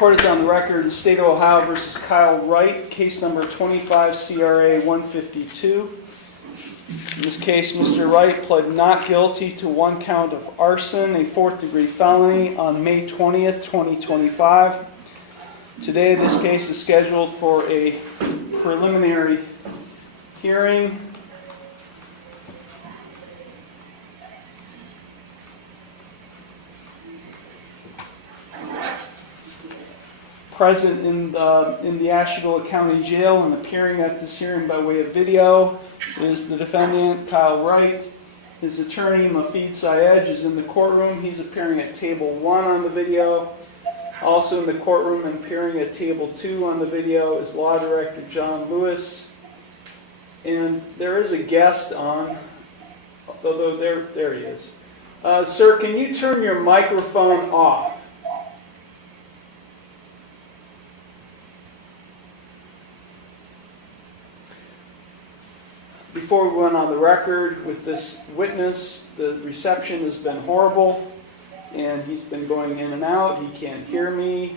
Court is on the record, the State of Ohio versus Kyle Wright, case number 25 CRA 152. In this case, Mr. Wright pled not guilty to one count of arson, a fourth-degree felony, on May 20th, 2025. Today, this case is scheduled for a preliminary hearing. Present in the Asheville County Jail and appearing at this hearing by way of video is the defendant, Kyle Wright. His attorney, Mafid Syed, is in the courtroom. He's appearing at table 1 on the video. Also in the courtroom and appearing at table 2 on the video is Law Director John Lewis. And there is a guest on, although there he is. Sir, can you turn your microphone off? Before we went on the record with this witness, the reception has been horrible, and he's been going in and out. He can't hear me,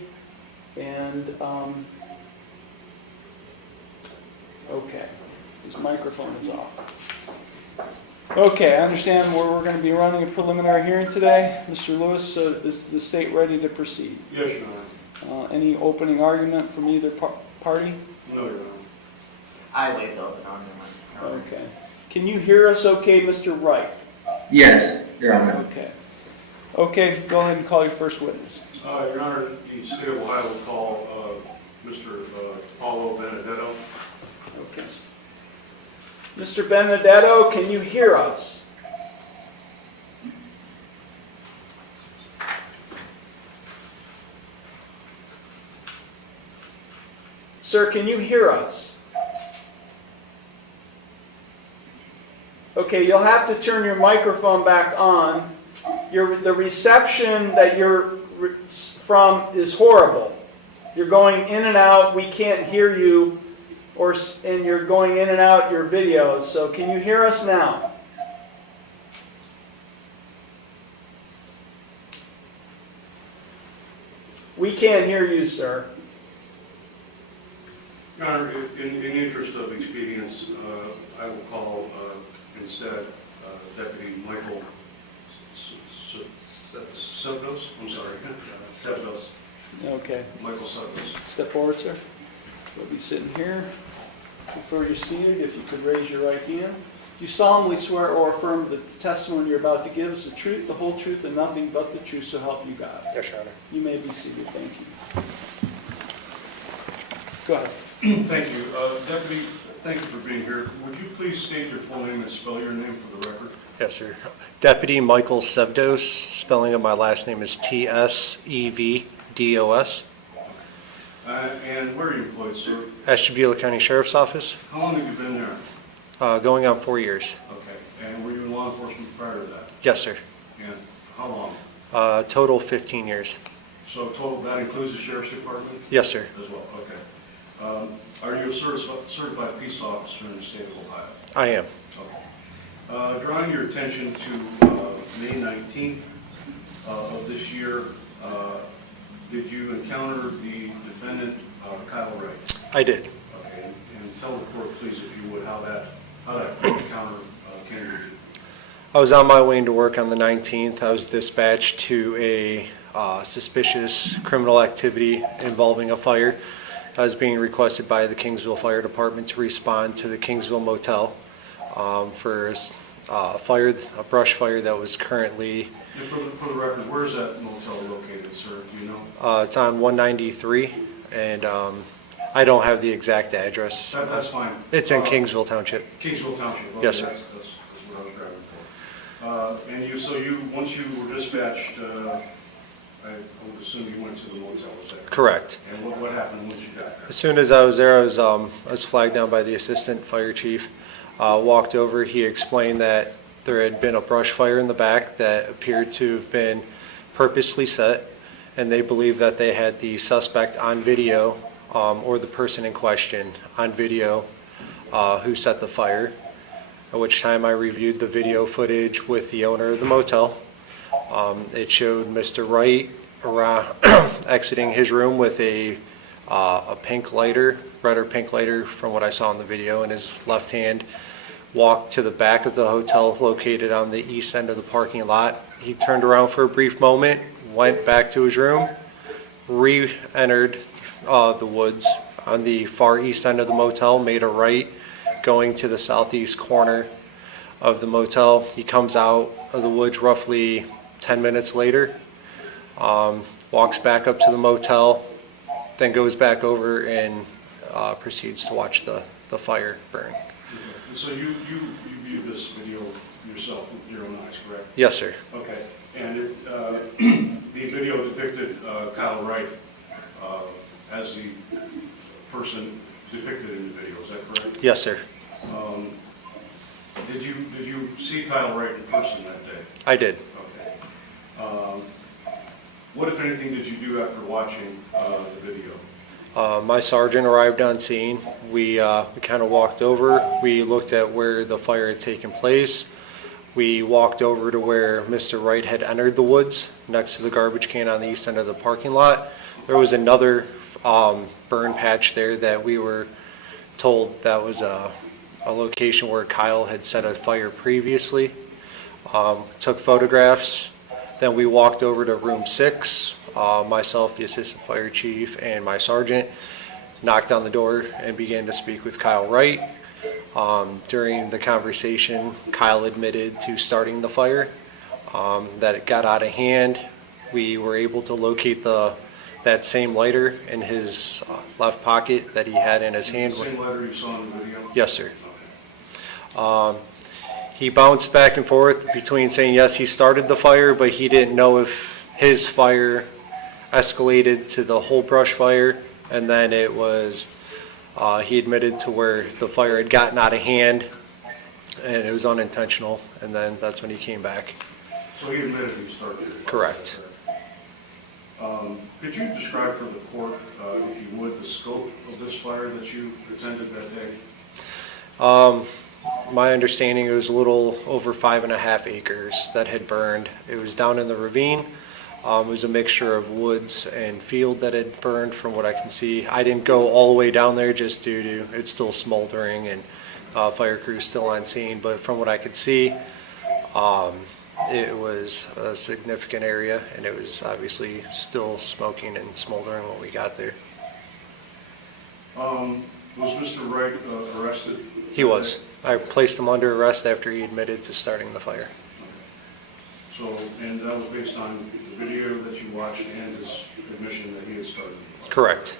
and okay, his microphone is off. Okay, I understand we're going to be running a preliminary hearing today. Mr. Lewis, is the state ready to proceed? Yes, Your Honor. Any opening argument from either party? No, Your Honor. I waive the open argument. Okay. Can you hear us okay, Mr. Wright? Yes, Your Honor. Okay. Okay, go ahead and call your first witness. Your Honor, the State of Ohio will call Mr. Paulo Benedetto. Okay. Mr. Benedetto, can you hear us? Sir, can you hear us? Okay, you'll have to turn your microphone back on. The reception that you're from is horrible. You're going in and out. We can't hear you, and you're going in and out your videos. So can you hear us now? We can't hear you, sir. Your Honor, in the interest of expedience, I will call instead Deputy Michael Sevdos. I'm sorry, Sevdos. Okay. Michael Sevdos. Step forward, sir. We'll be sitting here. Before you're seated, if you could raise your right hand. Do you solemnly swear or affirm that the testimony you're about to give is the truth, the whole truth, and nothing but the truth, so help you God? Yes, Your Honor. You may be seated. Thank you. Go ahead. Thank you. Deputy, thank you for being here. Would you please state your full name and spell your name for the record? Yes, sir. Deputy Michael Sevdos. Spelling of my last name is T-S-E-V-D-O-S. And where are you employed, sir? Ashtabula County Sheriff's Office. How long have you been there? Going on 4 years. Okay. And were you in law enforcement prior to that? Yes, sir. And how long? Total 15 years. So total, that includes the Sheriff's Department? Yes, sir. As well, okay. Are you a certified peace officer in the state of Ohio? I am. Okay. Drawing your attention to May 19th of this year, did you encounter the defendant, Kyle Wright? I did. Okay. And tell the court, please, if you would, how that encounter came to be. I was on my way into work on the 19th. I was dispatched to a suspicious criminal activity involving a fire. I was being requested by the Kingsville Fire Department to respond to the Kingsville Motel for a brush fire that was currently... And for the record, where is that motel located, sir? Do you know? It's on 193, and I don't have the exact address. That's fine. It's in Kingsville Township. Kingsville Township. Okay, Yes, sir. That's what I was grabbing for. And once you were dispatched, I would assume you went to the motel, was that correct? Correct. And what happened once you got there? As soon as I was there, I was flagged down by the assistant fire chief. Walked over. He explained that there had been a brush fire in the back that appeared to have been purposely set, and they believed that they had the suspect on video, or the person in question on video, who set the fire. At which time I reviewed the video footage with the owner of the motel. It showed Mr. Wright around exiting his room with a pink lighter, red or pink lighter from what I saw in the video in his left hand, walked to the back of the hotel located on the east end of the parking lot. He turned around for a brief moment, went back to his room, re-entered the woods on the far east end of the motel, made a right going to the southeast corner of the motel. He comes out of the woods roughly 10 minutes later, walks back up to the motel, then goes back over and proceeds to watch the fire burn. So you viewed this video yourself with your own eyes, correct? Yes, sir. Okay. And the video depicted Kyle Wright as the person depicted in the video, is that correct? Yes, sir. Did you see Kyle Wright in person that day? I did. Okay. What, if anything, did you do after watching the video? My sergeant arrived on scene. We kind of walked over. We looked at where the fire had taken place. We walked over to where Mr. Wright had entered the woods next to the garbage can on the east end of the parking lot. There was another burn patch there that we were told that was a location where Kyle had set a fire previously. Took photographs. Then we walked over to room 6. Myself, the assistant fire chief, and my sergeant knocked on the door and began to speak with Kyle Wright. During the conversation, Kyle admitted to starting the fire, that it got out of hand. We were able to locate that same lighter in his left pocket that he had in his hand. The same lighter you saw in the video? Yes, sir. Okay. He bounced back and forth between saying yes, he started the fire, but he didn't know if his fire escalated to the whole brush fire, and then it was, he admitted to where the fire had gotten out of hand, and it was unintentional, and then that's when he came back. So he admitted he started the fire? Correct. Could you describe for the court, if you would, the scope of this fire that you attended that day? My understanding, it was a little over 5.5 acres that had burned. It was down in the ravine. It was a mixture of woods and field that had burned from what I can see. I didn't go all the way down there just due to it's still smoldering and fire crews still on scene, but from what I could see, it was a significant area, and it was obviously still smoking and smoldering when we got there. Was Mr. Wright arrested? He was. I placed him under arrest after he admitted to starting the fire. So, and that was based on the video that you watched and his admission that he had started the fire? Correct.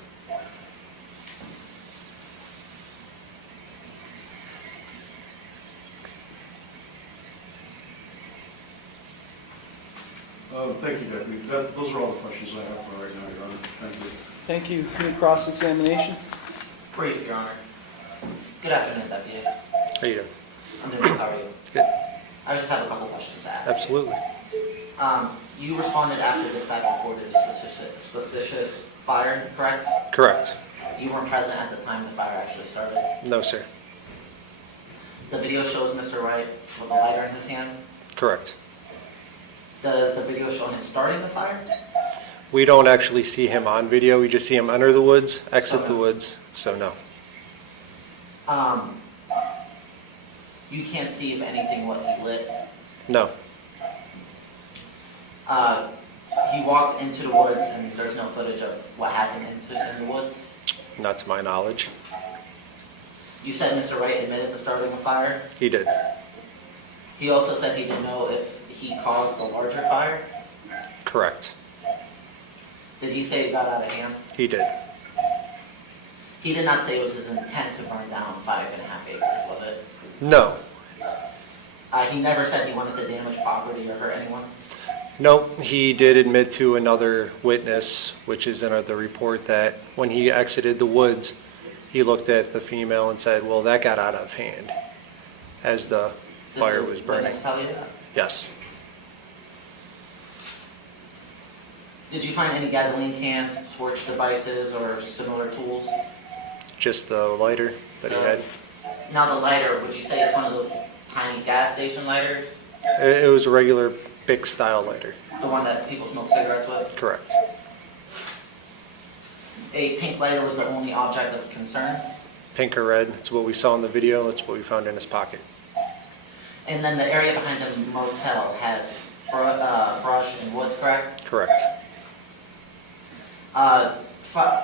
Thank you, Deputy. Those are all the questions I have for right now, Your Honor. Thank you. Thank you. Any cross-examination? Brief, Your Honor. Good afternoon, Deputy. How you doing? I'm doing good. How are you? Good. I just have a couple questions to ask. Absolutely. You responded after dispatch reported a suspicious fire, correct? Correct. You weren't present at the time the fire actually started. No, sir. The video shows Mr. Wright with a lighter in his hand. Correct. Does the video show him starting the fire? We don't actually see him on video. We just see him enter the woods, exit the woods, so no. You can't see if anything what he lit. No. He walked into the woods and there's no footage of what happened in the woods. Not to my knowledge. You said Mr. Wright admitted to starting a fire. He did. He also said he didn't know if he caused the larger fire. Correct. Did he say it got out of hand? He did. He did not say it was his intent to burn down 5.5 acres, was it? No. He never said he wanted to damage property or hurt anyone? Nope. He did admit to another witness, which is in the report, that when he exited the woods, he looked at the female and said, well, that got out of hand as the fire was burning. Did the witness tell you that? Yes. Did you find any gasoline cans, torch devices, or similar tools? Just the lighter that he had. Now the lighter, would you say it's one of those tiny gas station lighters? It was a regular Bic style lighter. The one that people smoke cigarettes with? Correct. A pink lighter was the only object of concern? Pink or red, it's what we saw in the video, that's what we found in his pocket. And then the area behind the motel has brush and woods, correct? Correct.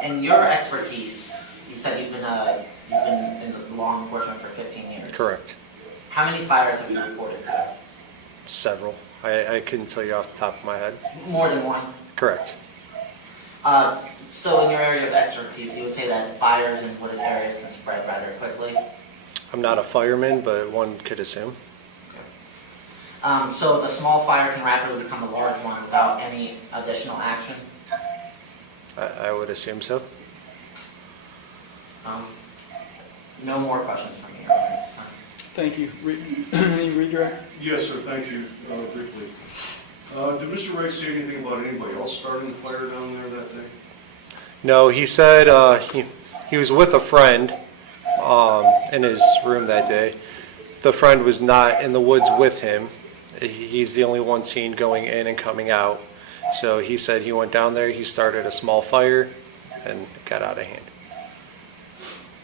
In your expertise, you said you've been in the law enforcement for 15 years. Correct. How many fires have you reported to? Several. I couldn't tell you off the top of my head. More than one? Correct. So in your area of expertise, you would say that fires in wooded areas can spread rather quickly? I'm not a fireman, but one could assume. So if a small fire can rapidly become a large one without any additional action? I would assume so. No more questions from me, Your Honor, at this time. Thank you. Any redirect? Yes, sir, thank you, briefly. Did Mr. Wright say anything about anybody else starting the fire down there that day? No, he said he was with a friend in his room that day. The friend was not in the woods with him. He's the only one seen going in and coming out. So he said he went down there, he started a small fire, and it got out of hand.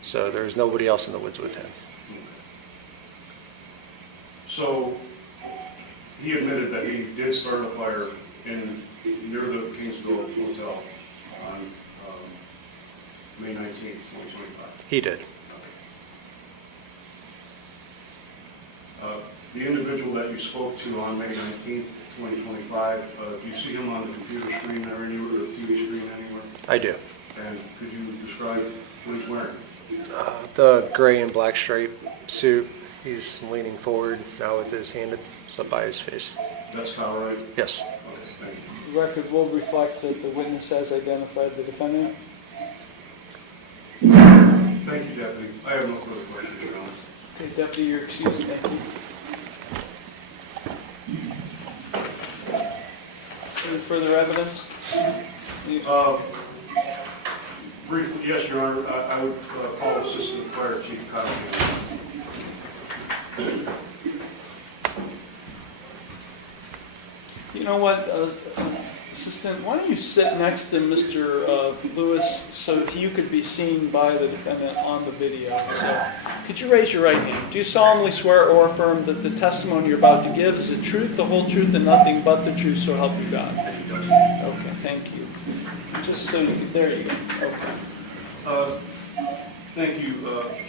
So there was nobody else in the woods with him. So he admitted that he did start a fire near the Kingsville Hotel on May 19th, 2025. He did. The individual that you spoke to on May 19th, 2025, do you see him on the computer screen or anywhere, or TV screen anywhere? I do. And could you describe what he's wearing? The gray and black stripe suit. He's leaning forward now with his hand up by his face. That's Kyle, right? Yes. Okay, thank you. The record will reflect that the witness has identified the defendant. Thank you, Deputy. I have no further questions, Your Honor. Okay, Deputy, you're excused. Thank you. Any further evidence? Briefly, yes, Your Honor. I would call Assistant Fire Chief Kyle. You know what, Assistant, why don't you sit next to Mr. Lewis so that you could be seen by the defendant on the video. So, could you raise your right hand? Do you solemnly swear or affirm that the testimony you're about to give is the truth, the whole truth, and nothing but the truth, so help you God? Okay, thank you. Just so you can, there you go. Okay. Thank you,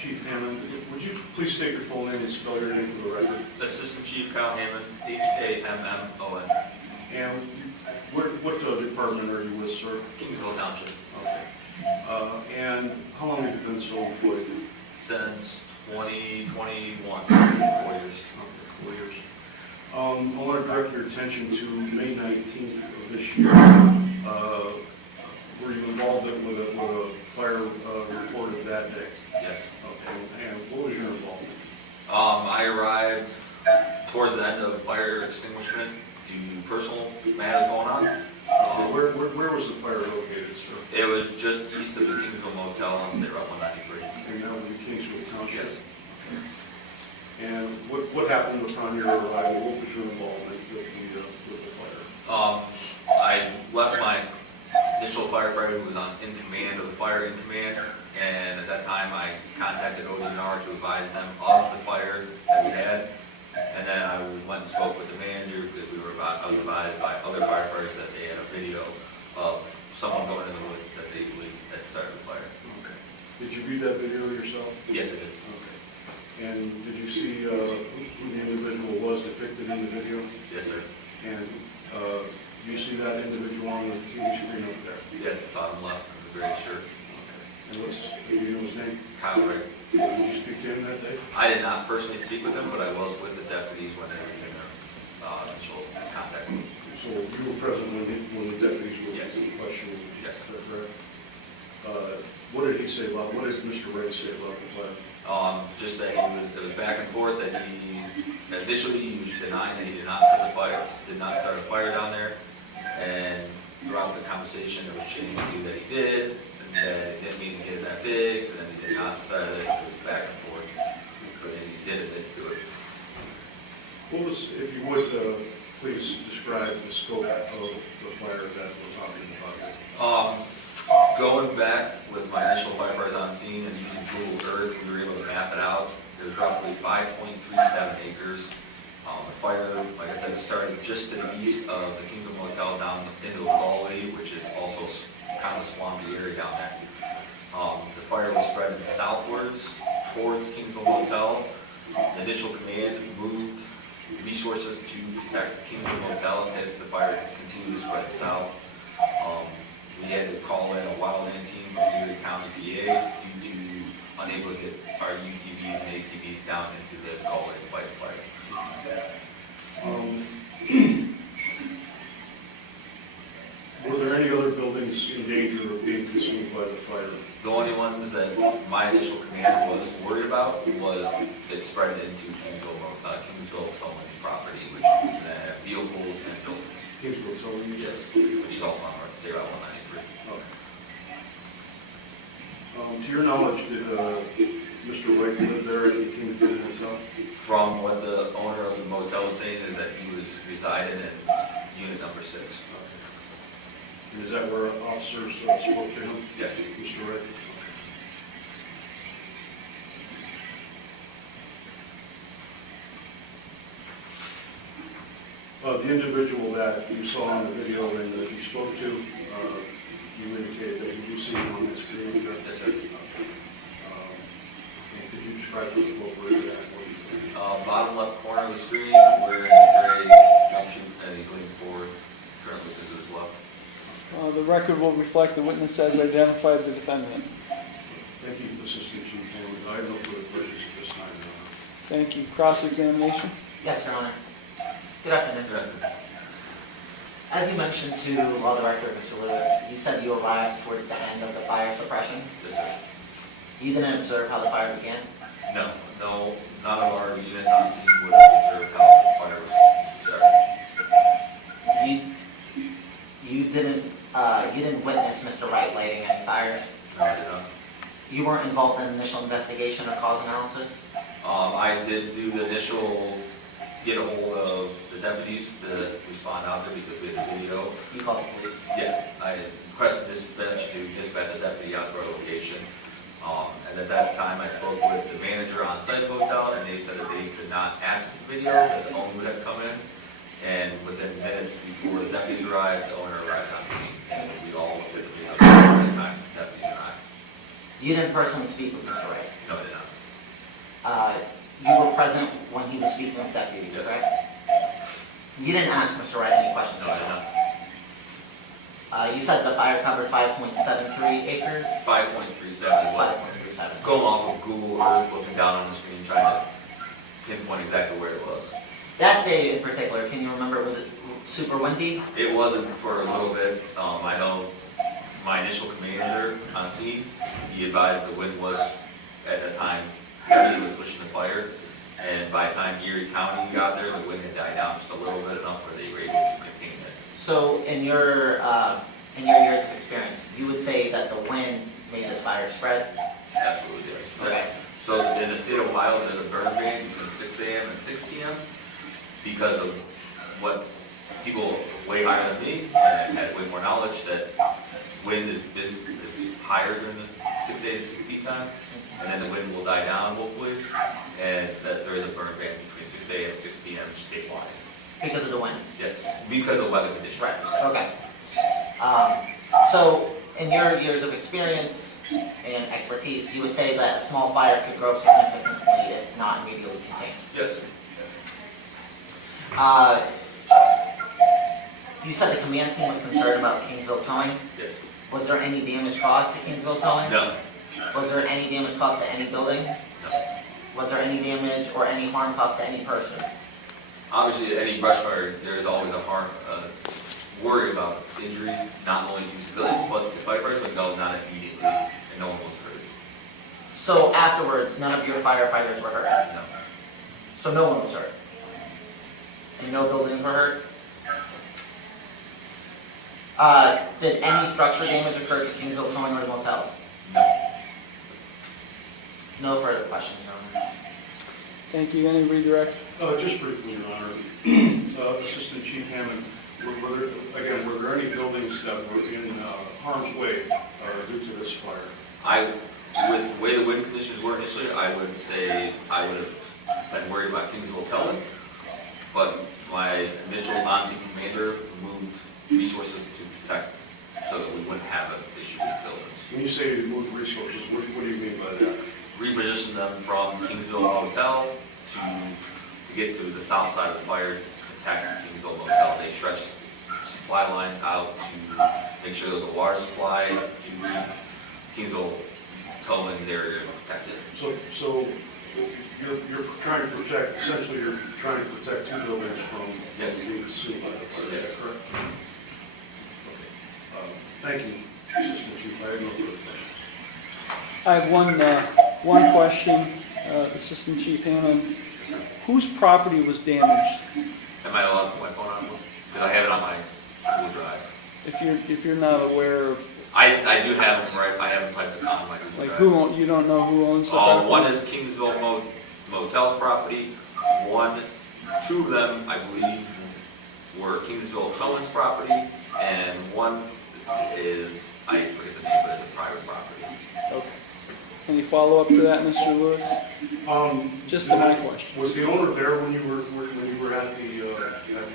Chief Hammond. Would you please state your full name and spell your name for the record? Assistant Chief Kyle Hammond, Hammon. And what department are you with, sir? Kingsville Township. Okay. And how long have you been so employed? Since 2021, 4 years. Okay, 4 years. I want to direct your attention to May 19th of this year. Were you involved with a fire reported that day? Yes. Okay. And what was your involvement? I arrived towards the end of fire extinguishment due to personal matters going on. Where was the fire located, sir? It was just east of the Kingsville Motel on State Route 193. And that was in Kingsville Township? Yes. And what happened upon your arrival? What was your involvement with the fire? I left my initial firefighter who was in command of the fire in command, and at that time I contacted ODNR to advise them of the fire that we had, and then I went and spoke with the manager because I was advised by other firefighters that they had a video of someone going in the woods that they believed had started the fire. Okay. Did you read that video yourself? Yes, it is. Okay. And did you see who the individual was depicted in the video? Yes, sir. And do you see that individual on the TV screen up there? Yes, the bottom left of the gray shirt. Okay. And what's his name? Kyle Wright. Did you speak to him that day? I did not personally speak with him, but I was with the deputies when they were in their initial contact. So you were present when the deputies were Yes. questioning? Yes. Is that correct? What did he say about, what did Mr. Wright say about the fire? Just that it was back and forth, that initially he was denying that he did not start a fire down there, and throughout the conversation it was changed to that he did, and that it didn't mean to get it that big, and then he did not start it, it was back and forth, but then he did admit to it. What was, if you would, please describe the scope of the fire that we're talking about? Going back with my initial firefighters on scene and using Google Earth, we were able to map it out. It was roughly 5.37 acres. The fire, like I said, started just to the east of the Kingdom Motel down into the Gully, which is also kind of a swampy area down there. The fire was spreading southwards towards Kingdom Motel. The initial command moved resources to protect Kingdom Motel as the fire continued to spread south. We had to call in a wildland team from Erie County, PA, due to unable to get our UTVs and ATVs down into the Gully to fight the fire. Were there any other buildings in danger of being consumed by the fire? The only ones that my initial command was worried about was it spread into Kingsville Towing property, which is vehicles and buildings. Kingsville Towing? Yes, which is also on North State Route 193. Okay. To your knowledge, did Mr. White live there at the Kingsville Motel? From what the owner of the motel was saying is that he was residing in unit number 6. And is that where officers spoke to him? Yes. Mr. Wright? The individual that you saw in the video and that you spoke to, you indicated that you see him on the screen. Yes, sir. And could you describe the local area? Bottom left corner of the screen, we're in the gray junction, and he's leaning forward currently because of his left. The record will reflect the witness has identified the defendant. Thank you, Assistant Chief Hammond. I have no further questions at this time, Your Honor. Thank you. Cross-examination? Yes, Your Honor. Good afternoon. As you mentioned to Law Director Mr. Lewis, you said you arrived towards the end of the fire suppression. Yes, sir. You didn't observe how the fire began? No, none of our units on scene would have observed how the fire was started. You didn't witness Mr. Wright lighting any fires? No, I did not. You weren't involved in initial investigation or cause analysis? I did do the initial get a hold of the deputies to respond out there because we had the video. You called the police? Yeah, I requested dispatch to dispatch the deputy out to our location. And at that time, I spoke with the manager on site hotel, and they said that they could not access the video, that the owner would have to come in. And within minutes before the deputies arrived, the owner arrived on scene, and we all looked at the video at the same time the deputies arrived. You didn't personally speak with Mr. Wright? No, I did not. You were present when he was speaking with deputies, Yes. correct? You didn't ask Mr. Wright any questions? No, I did not. You said the fire covered 5.73 acres? 5.37 is what, 5.37. going off of Google Earth, looking down on the screen, trying to pinpoint exactly where it was. That day in particular, can you remember, was it super windy? It wasn't for a little bit. I know my initial commander on scene, he advised the wind was, at the time, heavy, was pushing the fire. And by the time Erie County got there, the wind had died down just a little bit, enough where they were able to contain it. So in your years of experience, you would say that the wind made this fire spread? Absolutely, yes. Okay. So in the state of Ohio, there's a burn ban between 6 a.m. and 6 p.m. because of what people way higher than me and had way more knowledge that wind is higher than the 6 a.m. to 6 p.m. time, and then the wind will die down hopefully, and that there is a burn ban between 6 a.m. and 6 p.m. statewide. Because of the wind? Yes, because of weather conditions. Right, okay. So in your years of experience and expertise, you would say that a small fire could grow significantly if not immediately contained? Yes. You said the command team was concerned about Kingsville Towing. Yes. Was there any damage caused to Kingsville Towing? No. Was there any damage caused to any building? No. Was there any damage or any harm caused to any person? Obviously, any brush fire, there is always a worry about injuries, not only to civilians, but to firefighters, but no, not immediately, and no one was hurt. So afterwards, none of your firefighters were hurt? No. So no one was hurt? And no buildings were hurt? Did any structure damage occur to Kingsville Towing or the motel? No. No further questions, Your Honor. Thank you. Any redirect? Just briefly, Your Honor. Assistant Chief Hammond, were there any buildings that were in harm's way due to this fire? With the way the wind conditions were initially, I would say I would have been worried about Kingsville Pellet, but my initial on-scene commander moved resources to protect so that we wouldn't have an issue with buildings. When you say you moved resources, what do you mean by that? Reposition them from Kingsville Motel to get to the south side of the fire to protect Kingsville Motel. They stretched supply lines out to make sure there was a water supply to Kingsville Towing area protected. So you're trying to protect, essentially you're trying to protect two buildings from being consumed by the fire, is that correct? Okay. Thank you, Assistant Chief. I have no further questions. I have one question, Assistant Chief Hammond. Whose property was damaged? Am I allowed to put my phone on? Because I have it on my Google Drive. If you're not aware of, I do have them right. I have them typed on my Google like, Drive. you don't know who owns the property? One is Kingsville Motel's property. Two of them, I believe, were Kingsville Towing's property, and one is, I forget the name, but it's a private property. Okay. Any follow-up to that, Mr. Lewis? Just to my question. Was the owner there when you were at the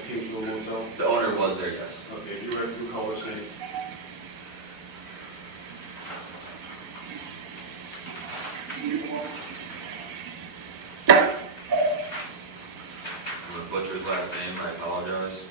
Kingsville Motel? The owner was there, yes. Okay. Do you recall his name? I'm going to butcher his last name. I apologize.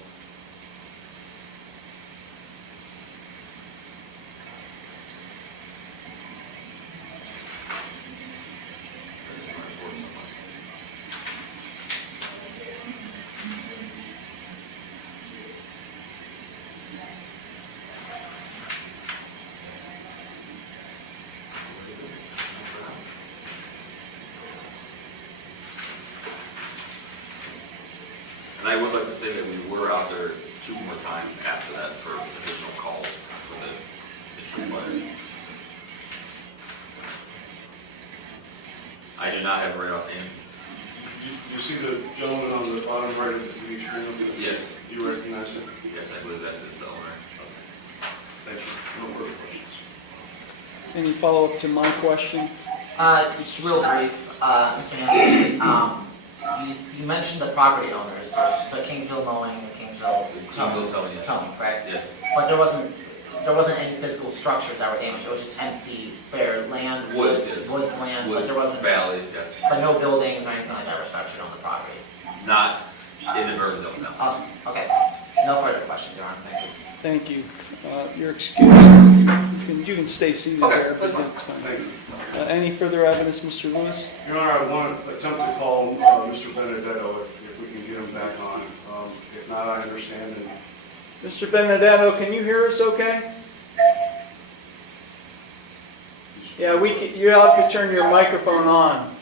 And I would like to say that we were out there 2 more times after that for additional calls for the additional fire. I do not have it right offhand. You see the gentleman on the bottom right of the TV screen? Yes. You recognize him? Yes, I believe that is the owner. Thank you. No further questions. Any follow-up to my question? Just real brief, Mr. Hammond. You mentioned the property owners, the Kingsville Mowing, the Kingsville Kingsville Towing, yes. Towing, correct? Yes. But there wasn't any physical structures that were damaged. It was just empty, bare land, Woods, yes. woods land, but Woods, there wasn't, valley, yeah. but no buildings or anything like that were structured on the property. Not inadvertently, no. Awesome. Okay. No further questions, Your Honor. Thank you. Thank you. You're excused. You can stay seated Okay, there. that's fine. Thank you. Any further evidence, Mr. Lewis? Your Honor, I want to attempt to call Mr. Benedetto if we can get him back on. If not, I understand. Mr. Benedetto, can you hear us okay? Yeah, you'll have to turn your microphone on.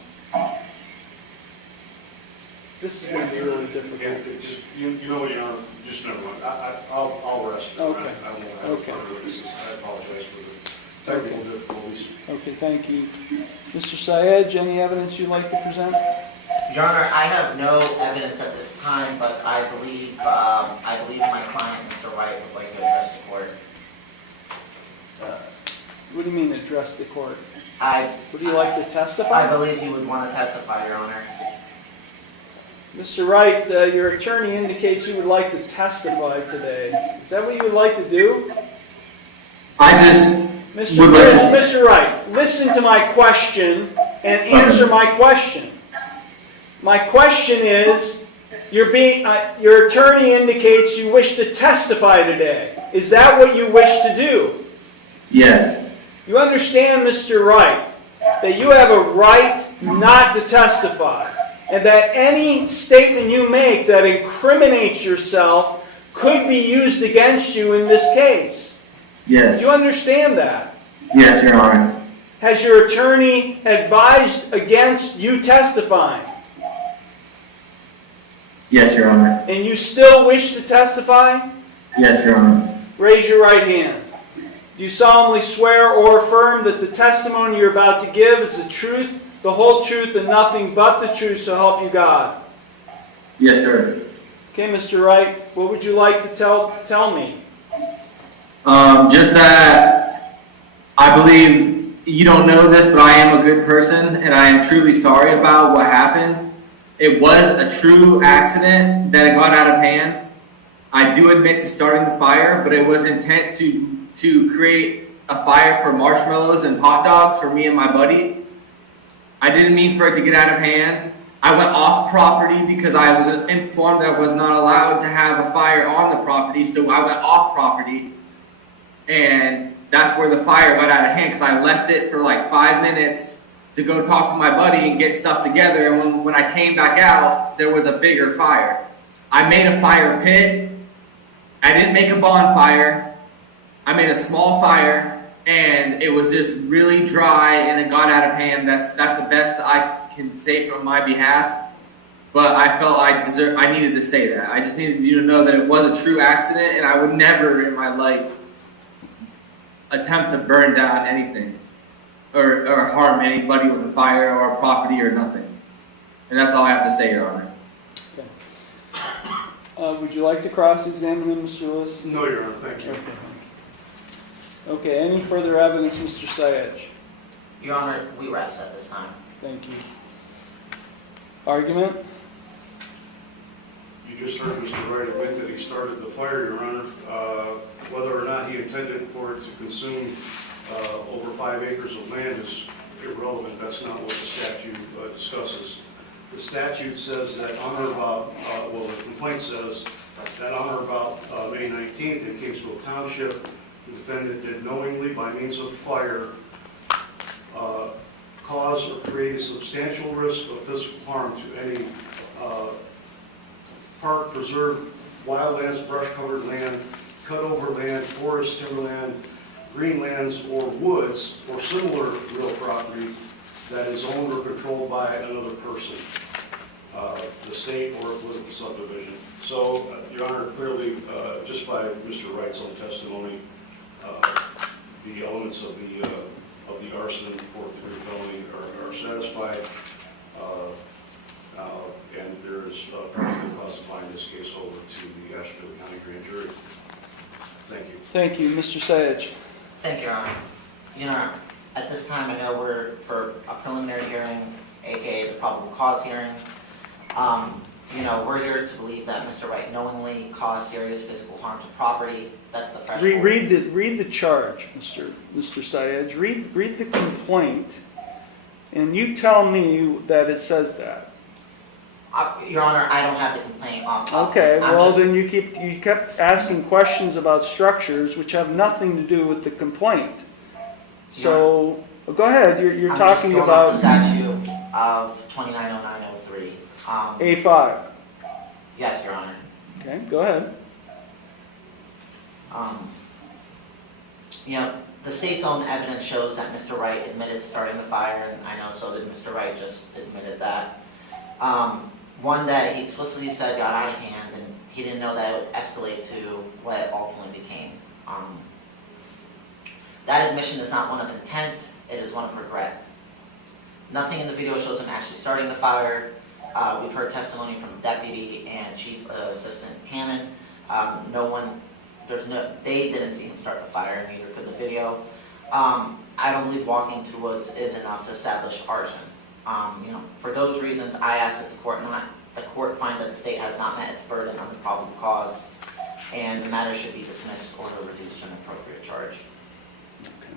This is going to be really difficult. Again, you know what, Your Honor, just never mind. I'll rest. Okay. I won't have Okay. further witnesses. I apologize for the technical difficulties. Okay, thank you. Mr. Syed, any evidence you'd like to present? Your Honor, I have no evidence at this time, but I believe my client, Mr. Wright, would like to address the court. What do you mean address the court? I Would you like to testify? believe you would want to testify, Your Honor. Mr. Wright, your attorney indicates you would like to testify today. Is that what you would like to do? Mr. Wright, listen to my question and answer my question. My question is, your attorney indicates you wish to testify today. Is that what you wish to do? Yes. You understand, Mr. Wright, that you have a right not to testify, and that any statement you make that incriminates yourself could be used against you in this case. Yes. Do you understand that? Yes, Your Honor. Has your attorney advised against you testifying? Yes, Your Honor. And you still wish to testify? Yes, Your Honor. Raise your right hand. Do you solemnly swear or affirm that the testimony you're about to give is the truth, the whole truth, and nothing but the truth, so help you God? Yes, sir. Okay, Mr. Wright, what would you like to tell me? Just that I believe you don't know this, but I am a good person, and I am truly sorry about what happened. It was a true accident that it got out of hand. I do admit to starting the fire, but it was intent to create a fire for marshmallows and hot dogs for me and my buddy. I didn't mean for it to get out of hand. I went off property because I was informed that I was not allowed to have a fire on the property, so I went off property, and that's where the fire got out of hand because I left it for like 5 minutes to go talk to my buddy and get stuff together, and when I came back out, there was a bigger fire. I made a fire pit. I didn't make a bonfire. I made a small fire, and it was just really dry, and it got out of hand. That's the best that I can say on my behalf. But I felt I needed to say that. I just needed you to know that it was a true accident, and I would never in my life attempt to burn down anything or harm anybody with a fire or a property or nothing. And that's all I have to say, Your Honor. Okay. Would you like to cross-examine him, Mr. Lewis? No, Your Honor, thank you. Okay. Okay, any further evidence, Mr. Sayedge? Your Honor, we rest at this time. Thank you. Argument? You just heard Mr. Wright admit that he started the fire, Your Honor. Whether or not he intended for it to consume over 5 acres of land is irrelevant. That's not what the statute discusses. The statute says that on or about, well, the complaint says that on or about May 19th in Kingsville Township, the defendant did knowingly, by means of fire, cause or create a substantial risk of physical harm to any park, preserve, wildlands, brush-covered land, cut-over land, forest, timberland, greenlands, or woods, or similar real property that is owned or controlled by another person, the state or a political subdivision. So, Your Honor, clearly, just by Mr. Wright's own testimony, the elements of the arson and 4th-degree felony are satisfied, and there is probably cause to find this case over to the Asheville County Grand Jury. Thank you. Thank you. Mr. Sayedge? Thank you, Your Honor. Your Honor, at this time, I know we're for a preliminary hearing, aka the probable cause hearing. We're here to believe that Mr. Wright knowingly caused serious physical harm to property. That's the threshold. Read the charge, Mr. Sayedge. Read the complaint, and you tell me that it says that. Your Honor, I don't have the complaint off. Okay, well then you kept asking questions about structures which have nothing to do with the complaint. So go ahead. You're talking about the statute of 290903. A5. Yes, Your Honor. Okay, go ahead. The state's own evidence shows that Mr. Wright admitted to starting the fire, and I know so did Mr. Wright, just admitted that. One that he explicitly said got out of hand, and he didn't know that it would escalate to what it ultimately became. That admission is not one of intent, it is one of regret. Nothing in the video shows him actually starting the fire. We've heard testimony from Deputy and Chief Assistant Hammond. They didn't see him start the fire, neither could the video. I don't believe walking to the woods is enough to establish arson. For those reasons, I ask that the court find that the state has not met its burden on the probable cause, and the matter should be dismissed or reduced to an appropriate charge. Okay.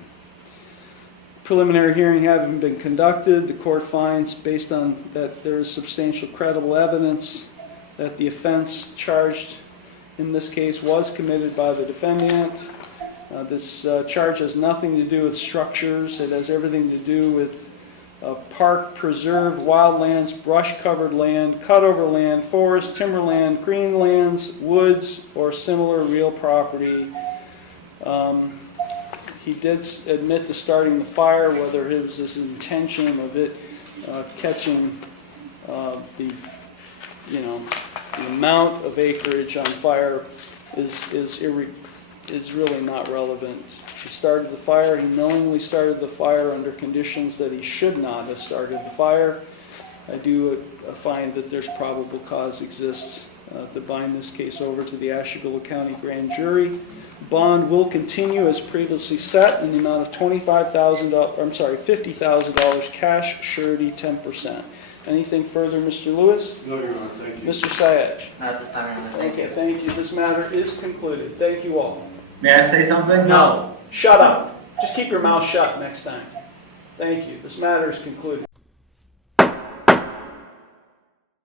Preliminary hearing having been conducted, the court finds, based on that there is substantial credible evidence that the offense charged in this case was committed by the defendant. This charge has nothing to do with structures. It has everything to do with park, preserved, wildlands, brush-covered land, cut-over land, forest, timberland, greenlands, woods, or similar real property. He did admit to starting the fire. Whether it was his intention of it catching the amount of acreage on fire is really not relevant. He started the fire. He knowingly started the fire under conditions that he should not have started the fire. I do find that there's probable cause exists to bind this case over to the Ashtabula County Grand Jury. Bond will continue as previously set in the amount of $50,000 cash, surety 10%. Anything further, Mr. Lewis? No, Your Honor, thank you. Mr. Syed? Not this time, Your Honor. Thank you. Thank you. This matter is concluded. Thank you all. May I say something? No. Shut up. Just keep your mouth shut next time. Thank you. This matter is concluded.